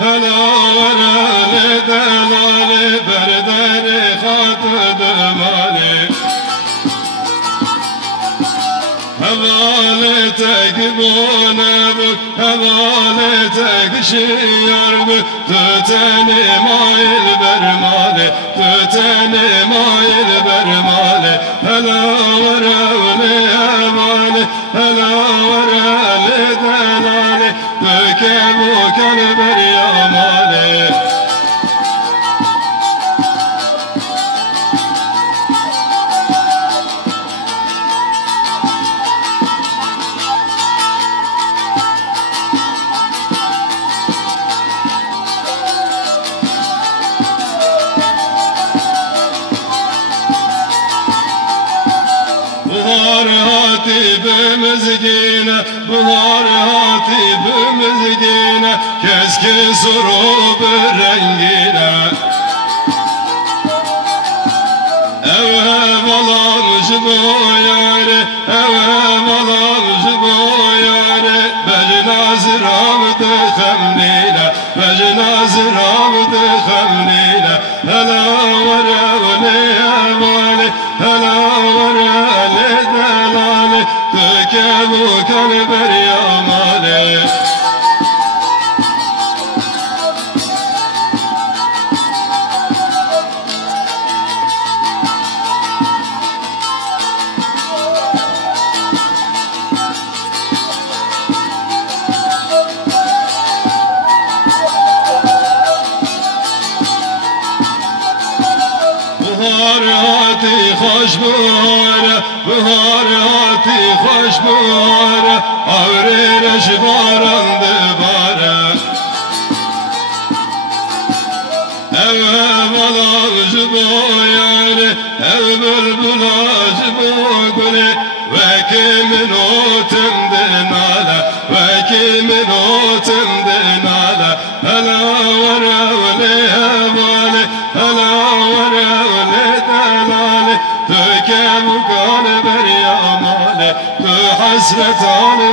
هلا ورال دلال بردر خاط دمالی حوالتك بونبك حوالتك شيار بك تتني مايل برمالي تتني مايل برمالي هلا ورالي أمالي هلا ورالي دلالي بكبوك البريا مالي بهار هاتي بمزگینه بهار هاتي بمزگینه کسکی سرو برنگینه اوه بلانش بایاره اوه بلانش بایاره بجناز رابط خمنینه بجناز رابط خمنینه هلا وراولی امالی هلا ورالی دلالی تکبوک البریا مالی بهار هاتی خوش بهاره بهار هاتی خوش بهاره آوریرش بارنده باره اوه بلاش بایاره اوه بلبلاش باگره وکی منوتم دناله وکی منوتم دناله هلا وراولی اماله هلا وراولی دلاله تو کبوکان بریا ماله تو حسرتان